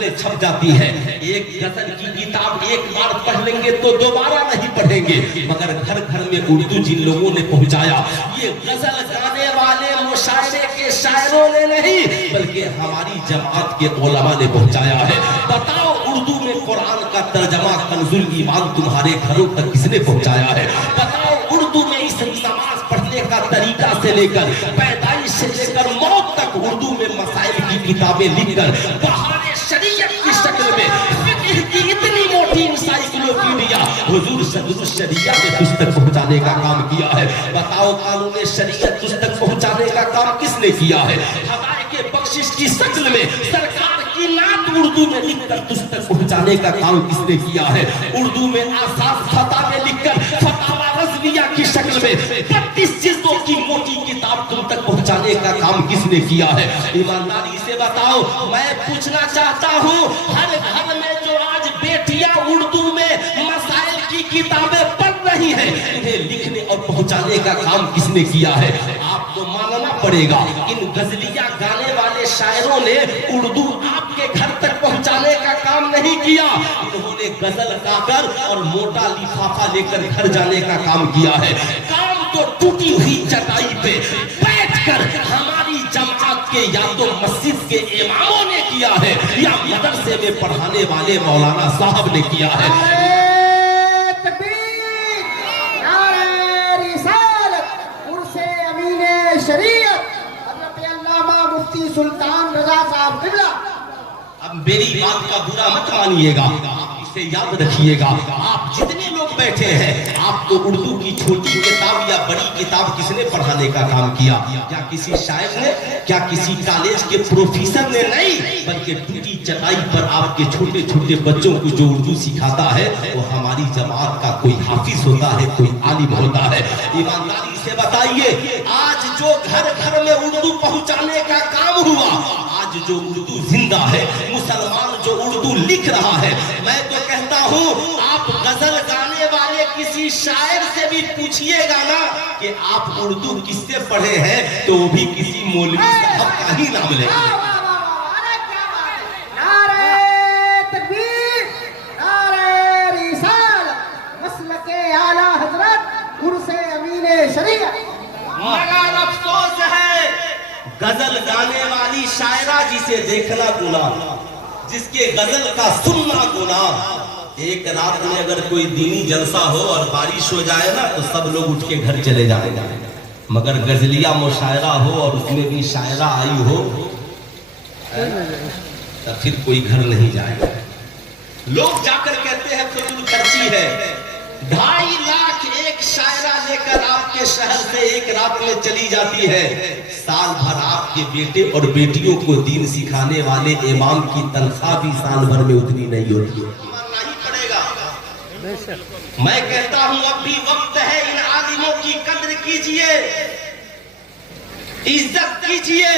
غزلیں چھپ جاتی ہیں. ایک غزل کی کتاب ایک بار پڑھ لیں گے تو دوبارہ نہیں پڑھیں گے, مگر گھر گھر میں اردو جن لوگوں نے پہنچایا, یہ غزل گانے والے مشاعرے کے شاعروں نے نہیں بلکہ ہماری جماعت کے علماء نے پہنچایا ہے. بتاؤ اردو میں قرآن کا ترجمہ کنز الایمان تمہارے گھروں تک کس نے پہنچایا ہے؟ بتاؤ اردو میں اس نماز پڑھنے کا طریقہ سے لے کر پیدائش سے لے کر موت تک اردو میں مسائل کی کتابیں لکھ کر بہار شریعت کی شکل میں فقہ کی اتنی موٹی انسائکلوپیڈیا حضور صدر الشریعہ نے تجھ تک پہنچانے کا کام کیا ہے. بتاؤ قانون شریعت تجھ تک پہنچانے کا کام کس نے کیا ہے؟ ہدایت بخشش کی شکل میں سرکار کی نعت اردو میں لکھ کر تجھ تک پہنچانے کا کام کس نے کیا ہے؟ اردو میں آساس فتح میں لکھ کر فتاوی رضویہ کی شکل میں 32 جلدوں کی موٹی کتاب تم تک پہنچانے کا کام کس نے کیا ہے؟ ایمانداری سے بتاؤ, میں پوچھنا چاہتا ہوں, ہر گھر میں جو آج بیٹیاں اردو میں مسائل کی کتابیں پڑھ رہی ہیں, انہیں لکھنے اور پہنچانے کا کام کس نے کیا ہے؟ آپ کو ماننا پڑے گا ان غزلیہ گانے والے شاعروں نے اردو آپ کے گھر تک پہنچانے کا کام نہیں کیا, انہوں نے غزل گا کر اور موٹا لفافہ لے کر گھر جانے کا کام کیا ہے. کام تو ٹوٹی ہوئی چٹائی پہ بیٹھ کر ہماری جماعت کے یا تو مسجد کے اماموں نے کیا ہے یا مدرسے میں پڑھانے والے مولانا صاحب نے کیا ہے. شریعت حضرت علامہ مفتی سلطان رضا صاحب قبلہ. اب میری بات کا برا مت مانیے گا, اسے یاد رکھیے گا, آپ جتنے لوگ بیٹھے ہیں آپ کو اردو کی چھوٹی کتاب یا بڑی کتاب کس نے پڑھانے کا کام کیا؟ کیا کسی شاعر نے, کیا کسی کالج کے پروفیسر نے؟ نہیں, بلکہ ٹوٹی چٹائی پر آپ کے چھوٹے چھوٹے بچوں کو جو اردو سکھاتا ہے وہ ہماری جماعت کا کوئی حافظ ہوتا ہے, کوئی عالم ہوتا ہے. ایمانداری سے بتائیے, آج جو گھر گھر میں اردو پہنچانے کا کام ہوا, آج جو اردو زندہ ہے, مسلمان جو اردو لکھ رہا ہے, میں تو کہتا ہوں آپ غزل گانے والے کسی شاعر سے بھی پوچھئے گا نا کہ آپ اردو کس سے پڑھے ہیں تو وہ بھی کسی مولوی صاحب کا ہی نام لیں گے. نعرہ تکبیر, نعرہ رسالت, مسلک اعلیٰ حضرت عرس امین شریعت. مگر افسوس ہے غزل گانے والی شاعرہ جسے دیکھنا گناہ, جس کے غزل کا سننا گناہ. ایک رات میں اگر کوئی دینی جلسہ ہو اور بارش ہو جائے نا تو سب لوگ اٹھ کے گھر چلے جائیں گے, مگر غزلیہ مشاعرہ ہو اور اس میں بھی شاعرہ آئی ہو تو پھر کوئی گھر نہیں جائے گا. لوگ جا کر کہتے ہیں فضول خرچی ہے, 2.5 لاکھ ایک شاعرہ لے کر آپ کے شہر سے ایک رات میں چلی جاتی ہے, سال بھر آپ کے بیٹے اور بیٹیوں کو دین سکھانے والے امام کی تنخواہ بھی سال بھر میں اتنی نہیں ہوتی ہے. ماننا ہی پڑے گا. میں کہتا ہوں اب بھی وقت ہے, ان عالموں کی قدر کیجئے, عزت کیجئے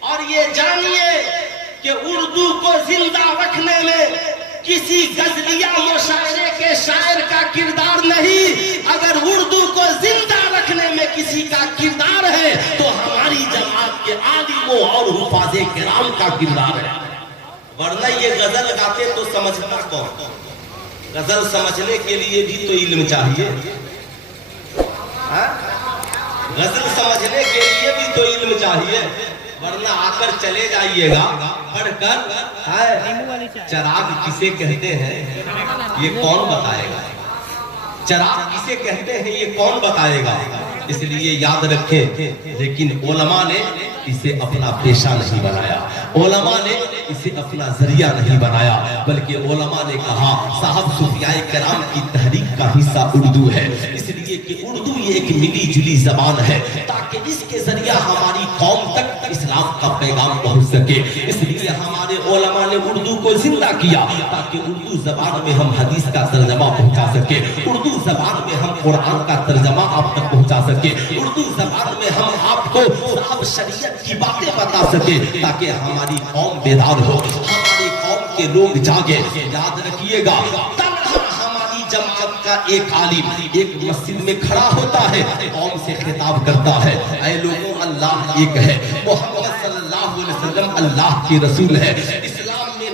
اور یہ جانیے کہ اردو کو زندہ رکھنے میں کسی غزلیہ مشاعرے کے شاعر کا کردار نہیں, اگر اردو کو زندہ رکھنے میں کسی کا کردار ہے تو ہماری جماعت کے عالموں اور حفاظ کرام کا کردار ہے. ورنہ یہ غزل گاتے تو سمجھتا کون؟ غزل سمجھنے کے لیے بھی تو علم چاہیے, غزل سمجھنے کے لیے بھی تو علم چاہیے, ورنہ آ کر چلے جائیے گا پڑھ کر. چراغ کسے کہتے ہیں یہ کون بتائے گا؟ چراغ کسے کہتے ہیں یہ کون بتائے گا؟ اس لیے یاد رکھیں, لیکن علماء نے اسے اپنا پیشہ نہیں بنایا, علماء نے اسے اپنا ذریعہ نہیں بنایا, بلکہ علماء نے کہا صاحب صوفیاء کرام کی تحریک کا حصہ اردو ہے, اس لیے کہ اردو یہ ایک ملی جلی زبان ہے تاکہ اس کے ذریعہ ہماری قوم تک اسلام کا پیغام پہنچ سکے. اس لیے ہمارے علماء نے اردو کو زندہ کیا تاکہ اردو زبان میں ہم حدیث کا ترجمہ پہنچا سکے, اردو زبان میں ہم قرآن کا ترجمہ آپ تک پہنچا سکے, اردو زبان میں ہم آپ کو صاحب شریعت کی باتیں بتا سکے تاکہ ہماری قوم بیدار ہو, ہماری قوم کے لوگ جاگے. یاد رکھیے گا, ہماری جماعت کا ایک عالم ایک مسجد میں کھڑا ہوتا ہے, قوم سے خطاب کرتا ہے, اے لوگوں اللہ ایک ہے, محمد صلی اللہ علیہ وسلم اللہ کے رسول ہے, اسلام میں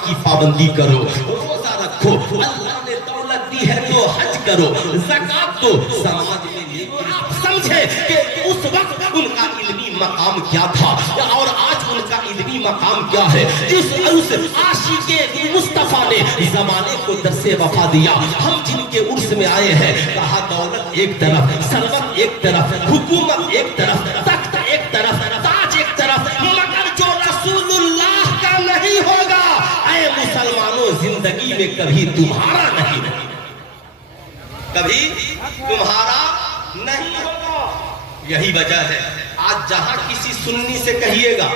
नमाज की पाबंदी करो, रोजा रखो, अल्लाह ने दौलत दी है तो हज करो, ज़कात दो, समाज में लेके आप समझे कि उस वक्त उनका इल्मी मकाम क्या था और आज उनका इल्मी मकाम क्या है। जिस उस आशिके मुस्तफा ने जमाने को दर्से वफा दिया। हम जिनके उर्स में आए हैं, कहा दौलत एक तरफ, सरवत एक तरफ, हुकूमत एक तरफ, तख्त एक तरफ, ताज एक तरफ, मगर जो रसूलुल्लाह का नहीं होगा, ऐ मुसलमानों जिंदगी में कभी तुम्हारा नहीं, कभी तुम्हारा नहीं होगा। यही वजह है आज जहां किसी सुन्नी से कहिएगा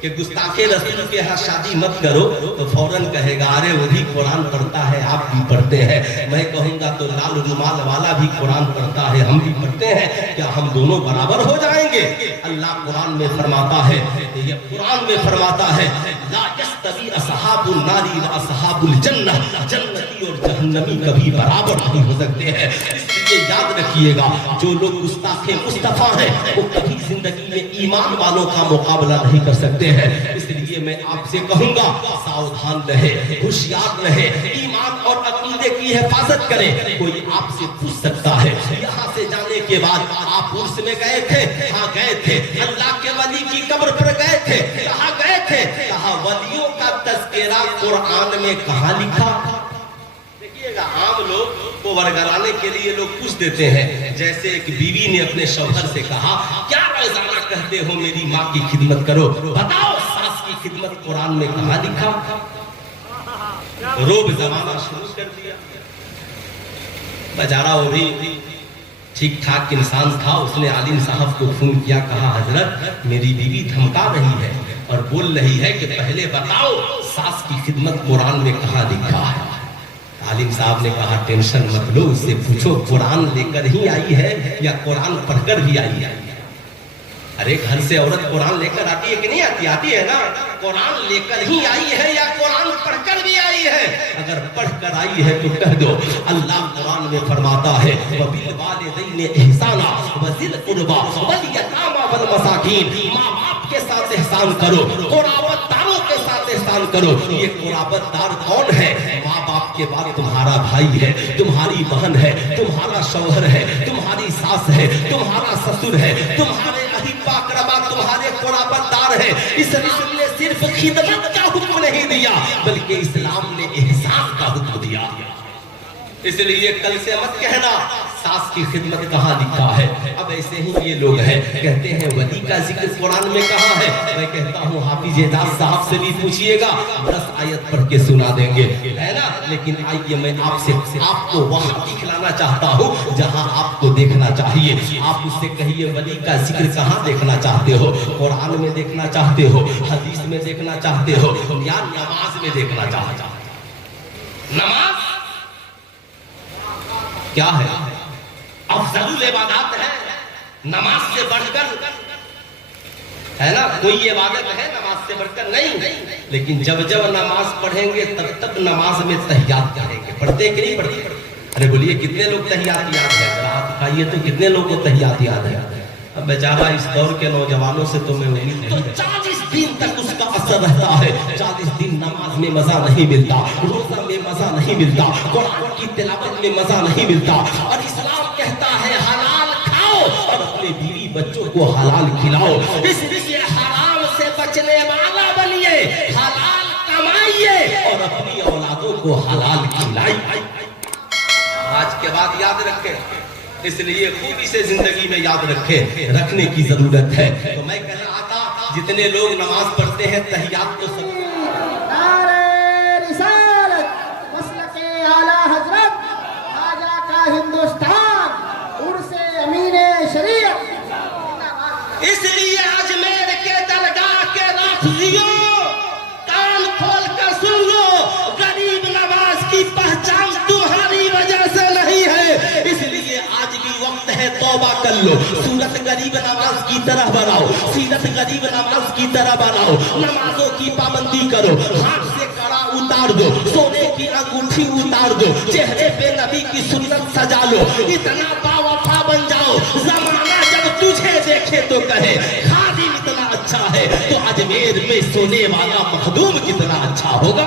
कि गुस्ताखे रसूल के यहाँ शादी मत करो, तो फौरन कहेगा अरे वो भी कुरान पढ़ता है, आप भी पढ़ते हैं। मैं कहूंगा तो लाल रुमाल वाला भी कुरान पढ़ता है, हम भी पढ़ते हैं, क्या हम दोनों बराबर हो जाएंगे? अल्लाह कुरान में फरमाता है, ये कुरान में फरमाता है, ला यस्तवी असहाबुन नारी व असहाबुल जन्नह, जन्नती और जहन्नमी कभी बराबर नहीं हो सकते हैं। इसलिए याद रखिएगा, जो लोग गुस्ताखे मुस्तफा हैं वो कभी जिंदगी में ईमान वालों का मुकाबला नहीं कर सकते हैं। इसलिए मैं आपसे कहूंगा, सावधान रहे, होशियार रहे, ईमान और अकीदे की हिफाजत करें। कोई आपसे पूछ सकता है, यहाँ से जाने के बाद आप उर्स में गए थे? हाँ गए थे। अल्लाह के वली की कब्र पर गए थे? कहाँ गए थे? कहा वलियों का तज़किरा कुरान में कहाँ लिखा? देखिएगा, आम लोग को वरगलाने के लिए लोग पूछ देते हैं। जैसे एक बीवी ने अपने शौहर से कहा, क्या रोजाना कहते हो मेरी माँ की खिदमत करो, बताओ सास की खिदमत कुरान में कहाँ लिखा? रोब जमाना शुरू कर दिया। बेचारा वो भी ठीक ठाक इंसान था, उसने आलिम साहब को फोन किया, कहा हजरत मेरी बीवी धमका रही है और बोल रही है कि पहले बताओ सास की खिदमत कुरान में कहाँ लिखा है। आलिम साहब ने कहा टेंशन मत लो, उससे पूछो कुरान लेकर ही आई है या कुरान पढ़कर भी आई है। अरे घर से औरत कुरान लेकर आती है कि नहीं आती? आती है ना। कुरान लेकर ही आई है या कुरान पढ़कर भी आई है? अगर पढ़कर आई है तो कह दो, अल्लाह कुरान में फरमाता है, वबिल वालिदैन एहसाना वज़िल कुर्बा वल यतामा वल मसाकीन, माँ बाप के साथ एहसान करो, कुराबतदारों के साथ एहसान करो। ये कुराबतदार कौन है? माँ बाप के बाद तुम्हारा भाई है, तुम्हारी बहन है, तुम्हारा शौहर है, तुम्हारी सास है, तुम्हारा ससुर है, तुम्हारे अहिब्बा अक़रबा तुम्हारे कुराबतदार है। इसलिए सिर्फ खिदमत का हुक्म नहीं दिया, बल्कि इस्लाम ने एहसान का हुक्म दिया। इसलिए कल से मत कहना सास की खिदमत कहाँ लिखा है। अब ऐसे ही ये लोग हैं, कहते हैं वली का जिक्र कुरान में कहाँ है। मैं कहता हूँ हाफिज एजाज साहब से भी पूछिएगा, 10 आयत पढ़ के सुना देंगे, है ना। लेकिन आइए मैं आपको वहाँ दिखलाना चाहता हूँ जहाँ आपको देखना चाहिए। आप उससे कहिए वली का जिक्र कहाँ देखना चाहते हो? कुरान में देखना चाहते हो, हदीस में देखना चाहते हो, या नमाज में देखना चाहते हो? नमाज क्या है? अफजलुल इबादत है, नमाज से बढ़कर, है ना। कोई इबादत है नमाज से बढ़कर? नहीं। लेकिन जब जब नमाज पढ़ेंगे तब तब नमाज में तहियात करेंगे। पढ़ते कि नहीं पढ़ते? अरे बोलिए कितने लोग तहियात याद है? रात खाइए तो कितने लोग को तहियात याद है? अब बेचारा इस दौर के नौजवानों से तो मैं उम्मीद नहीं। तो 40 दिन तक उसका असर रहता है। 40 दिन नमाज में मजा नहीं मिलता, रोजा में मजा नहीं मिलता, कुरान की तिलावत में मजा नहीं मिलता। और इस्लाम कहता है हलाल खाओ और अपने बीवी बच्चों को हलाल खिलाओ। इसलिए हराम से बचने वाला बनिए, हलाल कमाइए और अपनी औलादों को हलाल खिलाइए। आज के बाद याद रखें, इसलिए खूबी से जिंदगी में याद रखने की जरूरत है। तो मैं कह रहा था जितने लोग नमाज पढ़ते हैं तहियात तो सब नारे रिसालत, मसलके आला हजरत, आजा का हिंदुस्तान, उर्से अमीने शरीयत। इसलिए अजमेर के दरगाह के राफिजियों कान खोल कर सुन लो, गरीब नवाज की पहचान तुम्हारी वजह से नहीं है। इसलिए आज भी वक्त है, तौबा कर लो, सूरत गरीब नवाज की तरह बनाओ, सीरत गरीब नवाज की तरह बनाओ, नमाजों की पाबंदी करो, हाथ से कड़ा उतार दो, सोने की अंगूठी उतार दो, चेहरे पे नबी की सुन्नत सजा लो, इतना बावफा बन जाओ, जमाना जब तुझे देखे तो कहे खादिम इतना अच्छा है, तो अजमेर में सोने वाला मखदूम कितना अच्छा होगा।